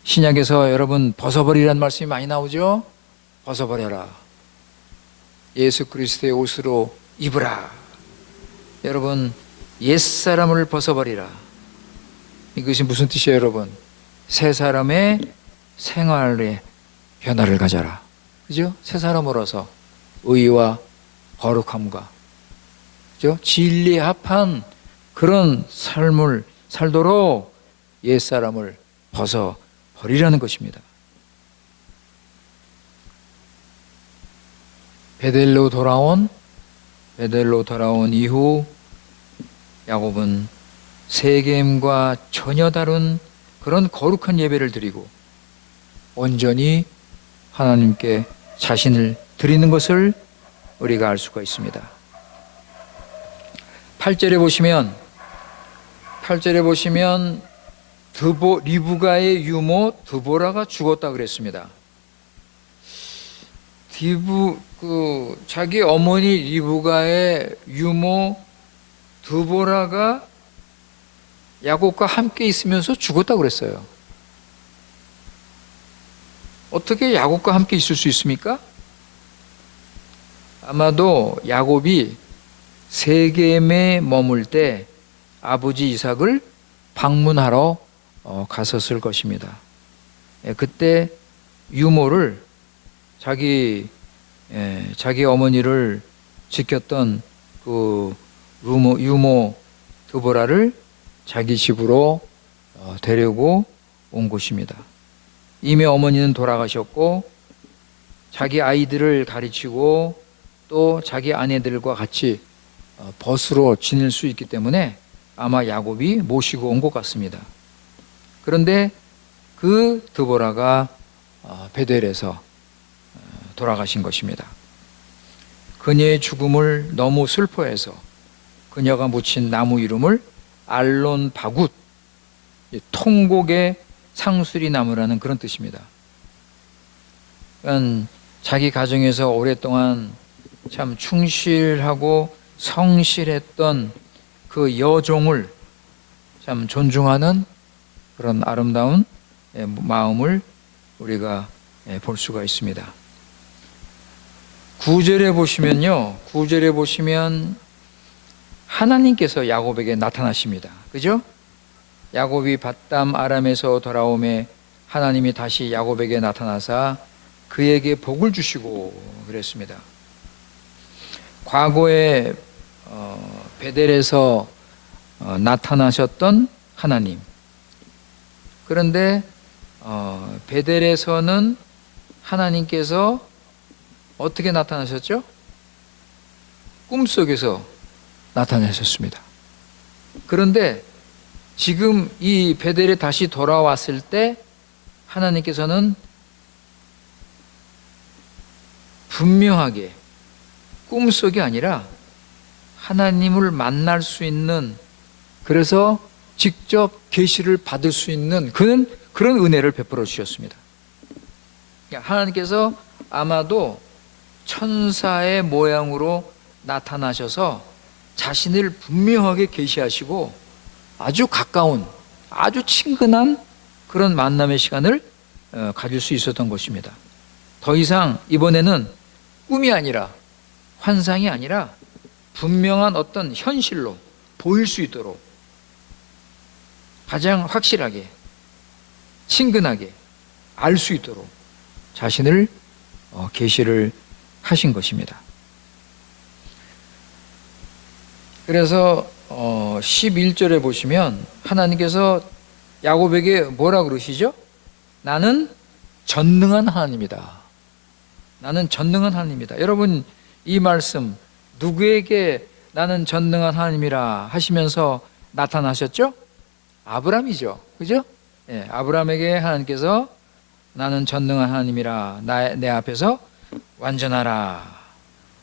신약에서 여러분 벗어버리라는 말씀이 많이 나오죠? 벗어버려라. 예수 그리스도의 옷으로 입으라. 여러분, 옛사람을 벗어버리라. 이것이 무슨 뜻이에요, 여러분? 새 사람의 생활의 변화를 가져라. 그죠? 새 사람으로서 의와 거룩함과 그죠? 진리에 합한 그런 삶을 살도록 옛사람을 벗어 버리라는 것입니다. 베델로 돌아온 이후 야곱은 세겜과 전혀 다른 그런 거룩한 예배를 드리고 온전히 하나님께 자신을 드리는 것을 우리가 알 수가 있습니다. 8절에 보시면 리브가의 유모 드보라가 죽었다 그랬습니다. 자기 어머니 리브가의 유모 드보라가 야곱과 함께 있으면서 죽었다 그랬어요. 어떻게 야곱과 함께 있을 수 있습니까? 아마도 야곱이 세겜에 머물 때 아버지 이삭을 방문하러 갔었을 것입니다. 그때 유모를 자기 어머니를 지켰던 그 유모 드보라를 자기 집으로 데리고 온 곳입니다. 이미 어머니는 돌아가셨고 자기 아이들을 가르치고 또 자기 아내들과 같이 벗으로 지낼 수 있기 때문에 아마 야곱이 모시고 온 것 같습니다. 그런데 그 드보라가 베델에서 돌아가신 것입니다. 그녀의 죽음을 너무 슬퍼해서 그녀가 묻힌 나무 이름을 알론 바굿, 통곡의 상수리 나무라는 그런 뜻입니다. 그러니까 자기 가정에서 오랫동안 참 충실하고 성실했던 그 여종을 참 존중하는 그런 아름다운 마음을 우리가 볼 수가 있습니다. 9절에 보시면 하나님께서 야곱에게 나타나십니다. 그죠? 야곱이 밧담 아람에서 돌아오매 하나님이 다시 야곱에게 나타나사 그에게 복을 주시고 그랬습니다. 과거에 베델에서 나타나셨던 하나님. 그런데 베델에서는 하나님께서 어떻게 나타나셨죠? 꿈속에서 나타나셨습니다. 그런데 지금 이 베델에 다시 돌아왔을 때 하나님께서는 분명하게 꿈속이 아니라 하나님을 만날 수 있는, 그래서 직접 계시를 받을 수 있는 그런 은혜를 베풀어 주셨습니다. 하나님께서 아마도 천사의 모양으로 나타나셔서 자신을 분명하게 계시하시고 아주 가까운, 아주 친근한 그런 만남의 시간을 가질 수 있었던 것입니다. 더 이상 이번에는 꿈이 아니라, 환상이 아니라 분명한 어떤 현실로 보일 수 있도록 가장 확실하게, 친근하게 알 수 있도록 자신을 계시를 하신 것입니다. 그래서 11절에 보시면 하나님께서 야곱에게 뭐라 그러시죠? 나는 전능한 하나님이다. 나는 전능한 하나님이다. 여러분, 이 말씀 누구에게 나는 전능한 하나님이라 하시면서 나타나셨죠? 아브람이죠. 그죠? 예, 아브람에게 하나님께서 나는 전능한 하나님이라 내 앞에서 완전하라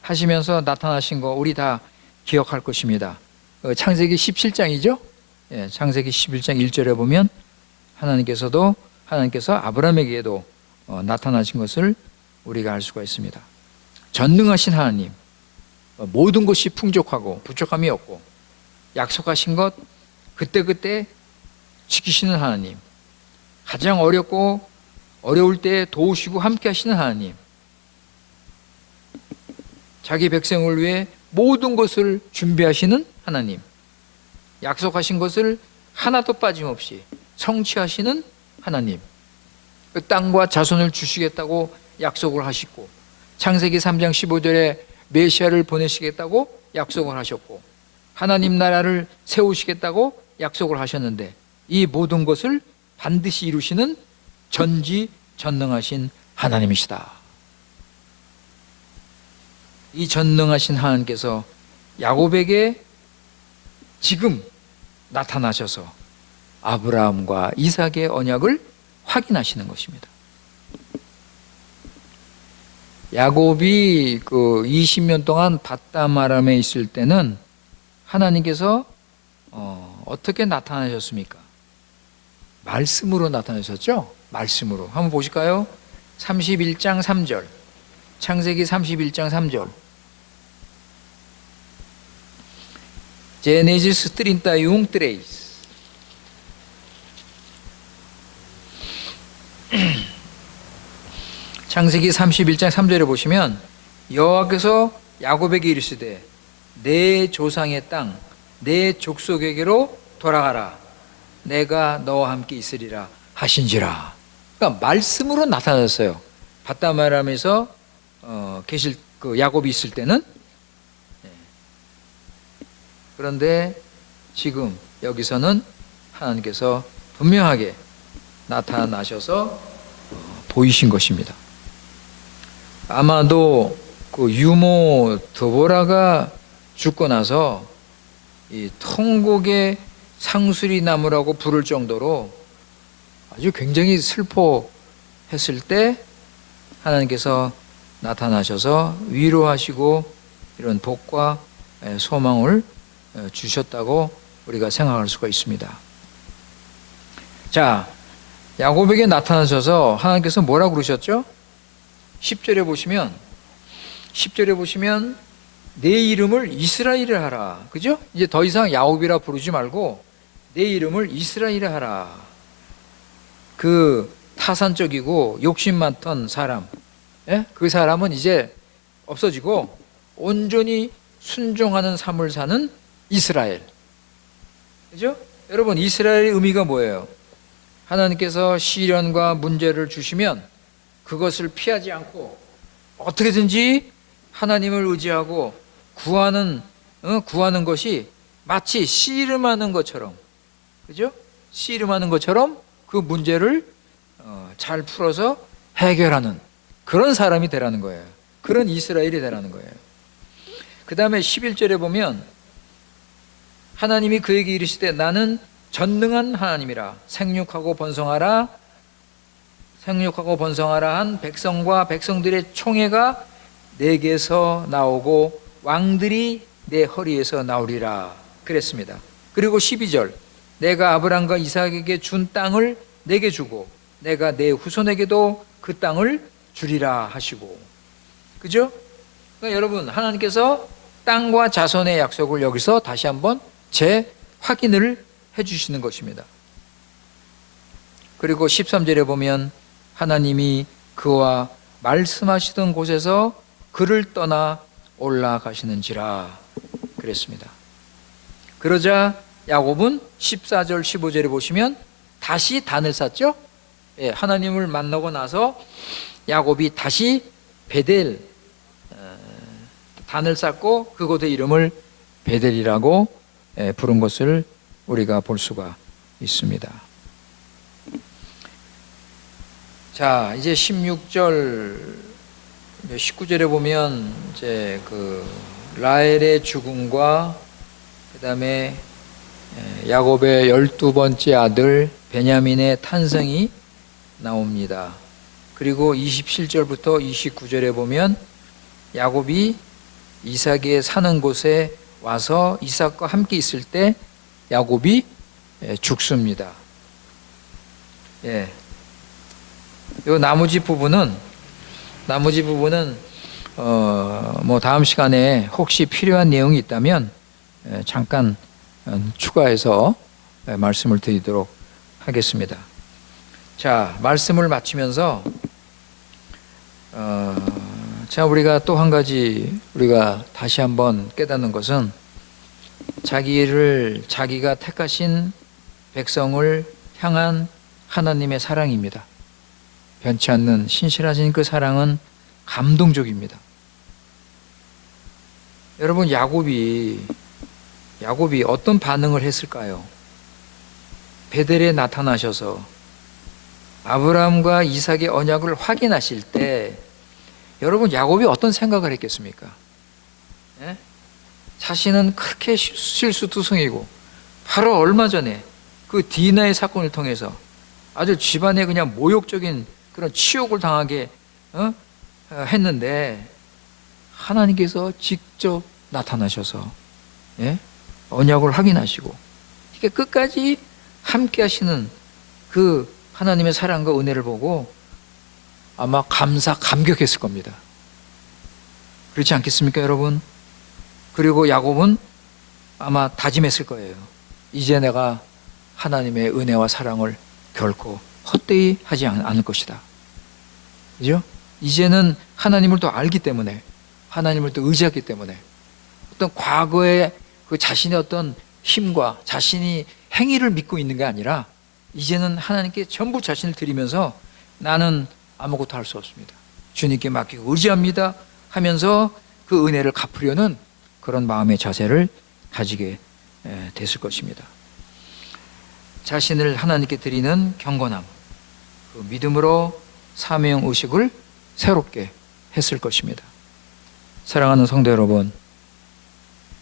하시면서 나타나신 거 우리 다 기억할 것입니다. 창세기 17장이죠? 예, 창세기 11장 1절에 보면 하나님께서 아브람에게도 나타나신 것을 우리가 알 수가 있습니다. 전능하신 하나님, 모든 것이 풍족하고 부족함이 없고 약속하신 것 그때그때 지키시는 하나님, 가장 어려울 때 도우시고 함께 하시는 하나님, 자기 백성을 위해 모든 것을 준비하시는 하나님, 약속하신 것을 하나도 빠짐없이 성취하시는 하나님, 그 땅과 자손을 주시겠다고 약속을 하시고 창세기 3장 15절에 메시아를 보내시겠다고 약속을 하셨고 하나님 나라를 세우시겠다고 약속을 하셨는데 이 모든 것을 반드시 이루시는 전지전능하신 하나님이시다. 이 전능하신 하나님께서 야곱에게 지금 나타나셔서 아브라함과 이삭의 언약을 확인하시는 것입니다. 야곱이 그 20년 동안 밧담아람에 있을 때는 하나님께서 어떻게 나타나셨습니까? 말씀으로 나타나셨죠? 말씀으로. 한번 보실까요? 31장 3절. 창세기 31장 3절. Genesis 31:3. 창세기 31장 3절에 보시면 여호와께서 야곱에게 이르시되 내 조상의 땅 내 족속에게로 돌아가라 내가 너와 함께 있으리라 하신지라. 그러니까 말씀으로 나타났어요. 밧담아람에서 계실 그 야곱이 있을 때는. 그런데 지금 여기서는 하나님께서 분명하게 나타나셔서 보이신 것입니다. 아마도 그 유모 드보라가 죽고 나서 이 통곡의 상수리 나무라고 부를 정도로 아주 굉장히 슬퍼했을 때 하나님께서 나타나셔서 위로하시고 이런 복과 소망을 주셨다고 우리가 생각할 수가 있습니다. 자, 야곱에게 나타나셔서 하나님께서 뭐라고 그러셨죠? 10절에 보시면 내 이름을 이스라엘을 하라. 그죠? 이제 더 이상 야곱이라 부르지 말고 내 이름을 이스라엘을 하라. 그 타산적이고 욕심 많던 사람, 그 사람은 이제 없어지고 온전히 순종하는 삶을 사는 이스라엘. 그죠? 여러분, 이스라엘의 의미가 뭐예요? 하나님께서 시련과 문제를 주시면 그것을 피하지 않고 어떻게든지 하나님을 의지하고 구하는 것이 마치 씨름하는 것처럼, 그죠? 씨름하는 것처럼 그 문제를 잘 풀어서 해결하는 그런 사람이 되라는 거예요. 그런 이스라엘이 되라는 거예요. 그 다음에 11절에 보면 하나님이 그에게 이르시되 나는 전능한 하나님이라 생육하고 번성하라 한 백성과 백성들의 총회가 내게서 나오고 왕들이 내 허리에서 나오리라 그랬습니다. 그리고 12절 내가 아브람과 이삭에게 준 땅을 내게 주고 내가 내 후손에게도 그 땅을 주리라 하시고. 그죠? 그러니까 여러분, 하나님께서 땅과 자손의 약속을 여기서 다시 한번 재확인을 해주시는 것입니다. 그리고 13절에 보면 하나님이 그와 말씀하시던 곳에서 그를 떠나 올라가시는지라 그랬습니다. 그러자 야곱은 14절 15절에 보시면 다시 단을 쌓죠. 하나님을 만나고 나서 야곱이 다시 베델 단을 쌓고 그곳의 이름을 베델이라고 부른 것을 우리가 볼 수가 있습니다. 자, 이제 16절 19절에 보면 이제 그 라헬의 죽음과 그다음에 야곱의 12번째 아들 베냐민의 탄생이 나옵니다. 그리고 27절부터 29절에 보면 야곱이 이삭이 사는 곳에 와서 이삭과 함께 있을 때 야곱이 죽습니다. 이 나머지 부분은 뭐 다음 시간에 혹시 필요한 내용이 있다면 잠깐 추가해서 말씀을 드리도록 하겠습니다. 자, 말씀을 마치면서 자, 우리가 또 한 가지 우리가 다시 한번 깨닫는 것은 자기가 택하신 백성을 향한 하나님의 사랑입니다. 변치 않는 신실하신 그 사랑은 감동적입니다. 여러분, 야곱이 야곱이 어떤 반응을 했을까요? 베델에 나타나셔서 아브라함과 이삭의 언약을 확인하실 때 여러분 야곱이 어떤 생각을 했겠습니까? 예? 자신은 그렇게 실수투성이고 바로 얼마 전에 그 디나의 사건을 통해서 아주 집안에 그냥 모욕적인 그런 치욕을 당하게 했는데 하나님께서 직접 나타나셔서 언약을 확인하시고 이게 끝까지 함께 하시는 그 하나님의 사랑과 은혜를 보고 아마 감격했을 겁니다. 그렇지 않겠습니까, 여러분? 그리고 야곱은 아마 다짐했을 거예요. 이제 내가 하나님의 은혜와 사랑을 결코 헛되이 하지 않을 것이다. 그죠? 이제는 하나님을 또 알기 때문에, 하나님을 또 의지하기 때문에 어떤 과거의 그 자신의 어떤 힘과 자신이 행위를 믿고 있는 게 아니라 이제는 하나님께 전부 자신을 드리면서 나는 아무것도 할 수 없습니다. 주님께 맡기고 의지합니다 하면서 그 은혜를 갚으려는 그런 마음의 자세를 가지게 됐을 것입니다. 자신을 하나님께 드리는 경건함, 그 믿음으로 사명의식을 새롭게 했을 것입니다. 사랑하는 성도 여러분,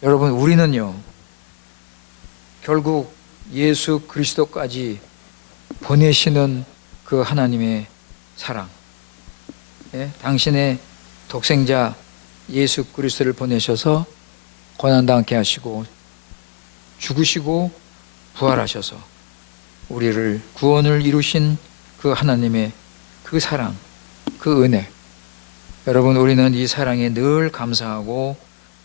우리는요 결국 예수 그리스도까지 보내시는 그 하나님의 사랑, 당신의 독생자 예수 그리스도를 보내셔서 고난당하게 하시고 죽으시고 부활하셔서 우리를 구원을 이루신 그 하나님의 그 사랑, 그 은혜, 여러분 우리는 이 사랑에 늘 감사하고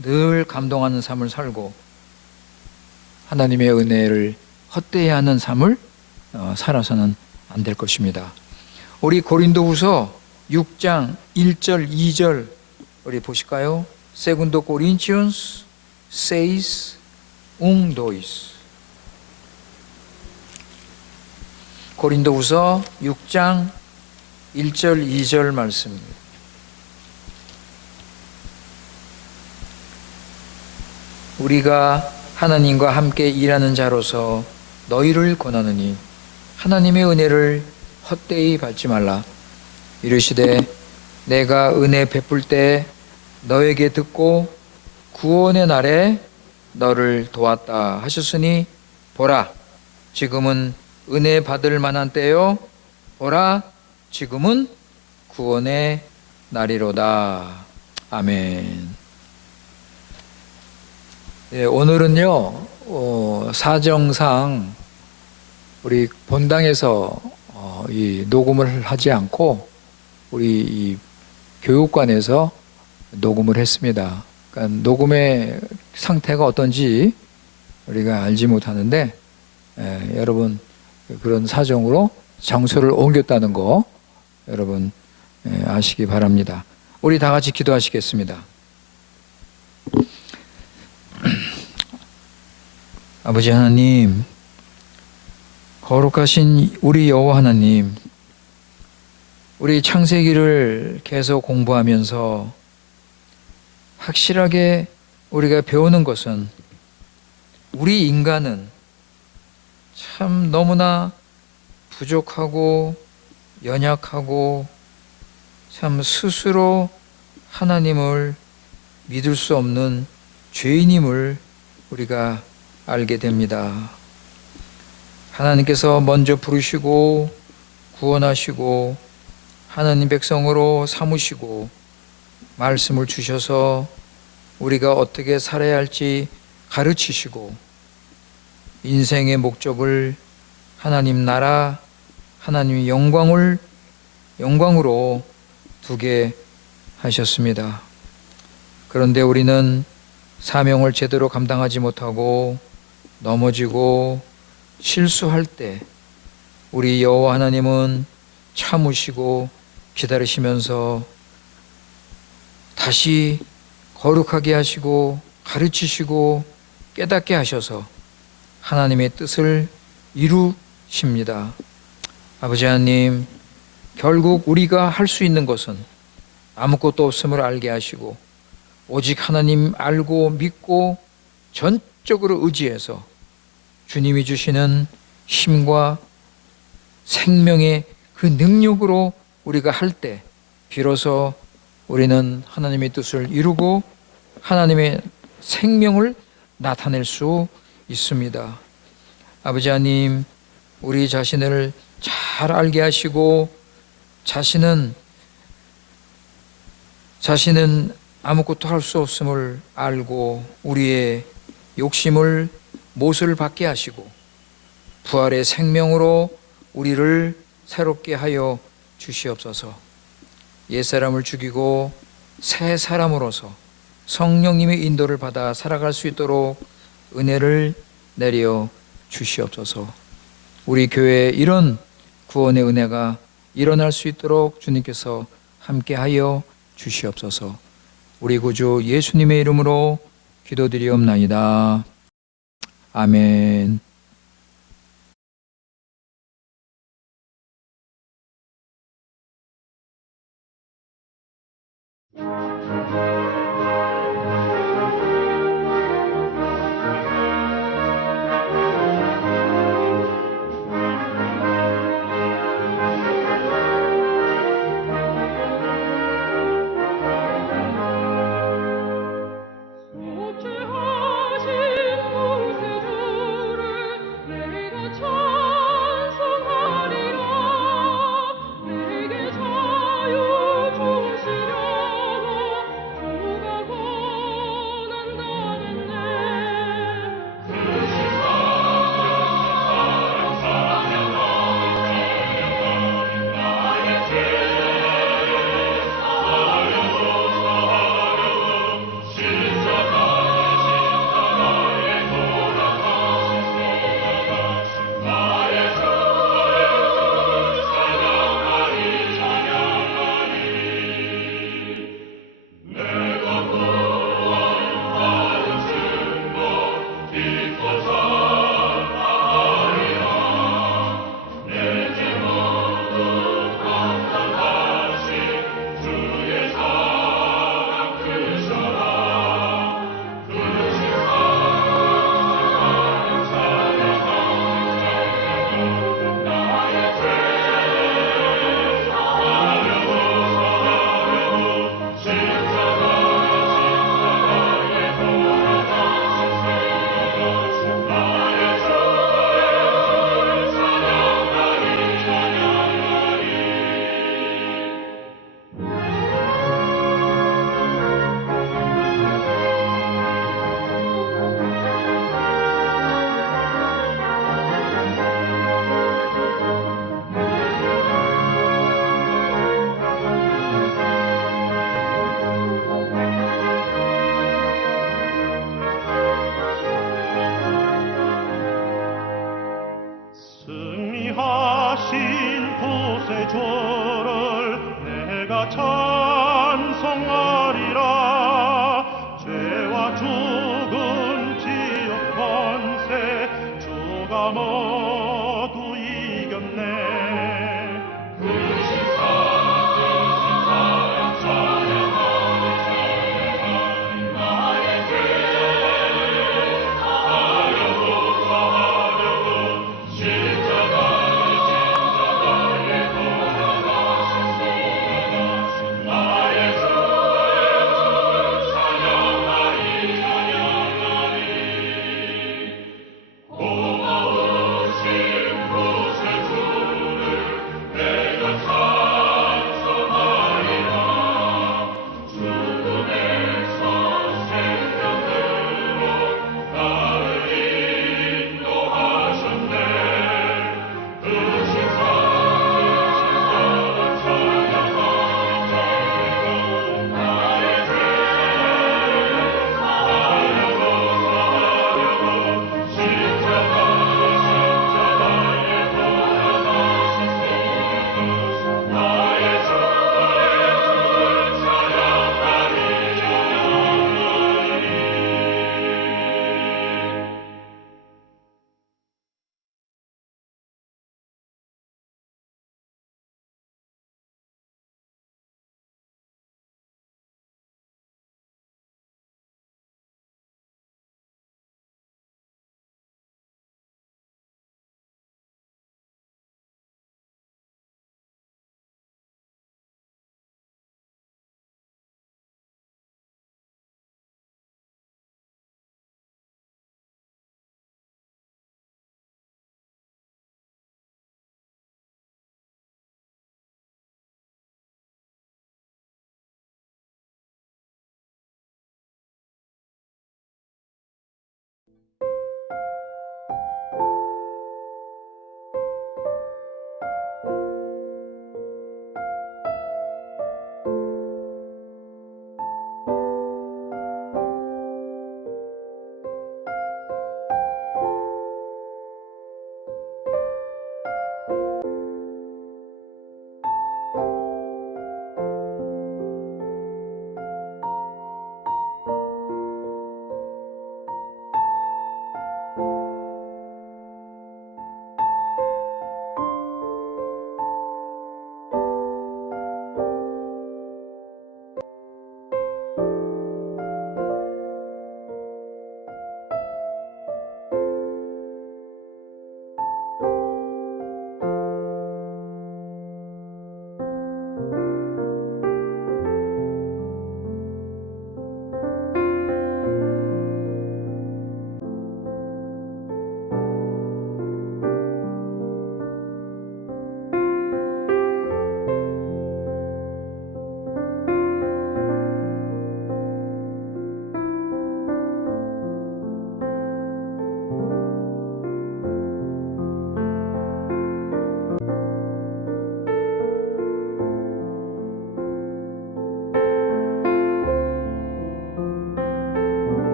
늘 감동하는 삶을 살고 하나님의 은혜를 헛되이 하는 삶을 살아서는 안 될 것입니다. 우리 고린도후서 6장 1절 2절 우리 보실까요? Segundo Corinthians 6, 1, 2. 고린도후서 6장 1절 2절 말씀입니다. 우리가 하나님과 함께 일하는 자로서 너희를 권하느니 하나님의 은혜를 헛되이 받지 말라. 이르시되 내가 은혜 베풀 때 너에게 듣고 구원의 날에 너를 도왔다 하셨으니 보라 지금은 은혜 받을 만한 때요 보라 지금은 구원의 날이로다. 아멘. 오늘은요 사정상 우리 본당에서 이 녹음을 하지 않고 우리 이 교육관에서 녹음을 했습니다. 그러니까 녹음의 상태가 어떤지 우리가 알지 못하는데 여러분 그런 사정으로 장소를 옮겼다는 거 여러분 아시기 바랍니다. 우리 다 같이 기도하시겠습니다. 아버지 하나님, 거룩하신 우리 여호와 하나님, 우리 창세기를 계속 공부하면서 확실하게 우리가 배우는 것은 우리 인간은 참 너무나 부족하고 연약하고 참 스스로 하나님을 믿을 수 없는 죄인임을 우리가 알게 됩니다. 하나님께서 먼저 부르시고 구원하시고 하나님 백성으로 삼으시고 말씀을 주셔서 우리가 어떻게 살아야 할지 가르치시고 인생의 목적을 하나님 나라, 하나님의 영광으로 두게 하셨습니다. 그런데 우리는 사명을 제대로 감당하지 못하고 넘어지고 실수할 때 우리 여호와 하나님은 참으시고 기다리시면서 다시 거룩하게 하시고 가르치시고 깨닫게 하셔서 하나님의 뜻을 이루십니다. 아버지 하나님, 결국 우리가 할 수 있는 것은 아무것도 없음을 알게 하시고 오직 하나님 알고 믿고 전적으로 의지해서 주님이 주시는 힘과 생명의 그 능력으로 우리가 할 때 비로소 우리는 하나님의 뜻을 이루고 하나님의 생명을 나타낼 수 있습니다. 아버지 하나님, 우리 자신을 잘 알게 하시고 자신은 아무것도 할 수 없음을 알고 우리의 욕심을 못을 받게 하시고 부활의 생명으로 우리를 새롭게 하여 주시옵소서. 옛사람을 죽이고 새 사람으로서 성령님의 인도를 받아 살아갈 수 있도록 은혜를 내려 주시옵소서. 우리 교회에 이런 구원의 은혜가 일어날 수 있도록 주님께서 함께하여 주시옵소서. 우리 구주 예수님의 이름으로 기도드리옵나이다. 아멘. 무죄하신 구세주를 내가 찬송하리라. 내게 자유 주시려고 주가 권한다는데 승리하신 구세주를 내가 찬송하리라. 죄와 죽음 지옥 권세 주가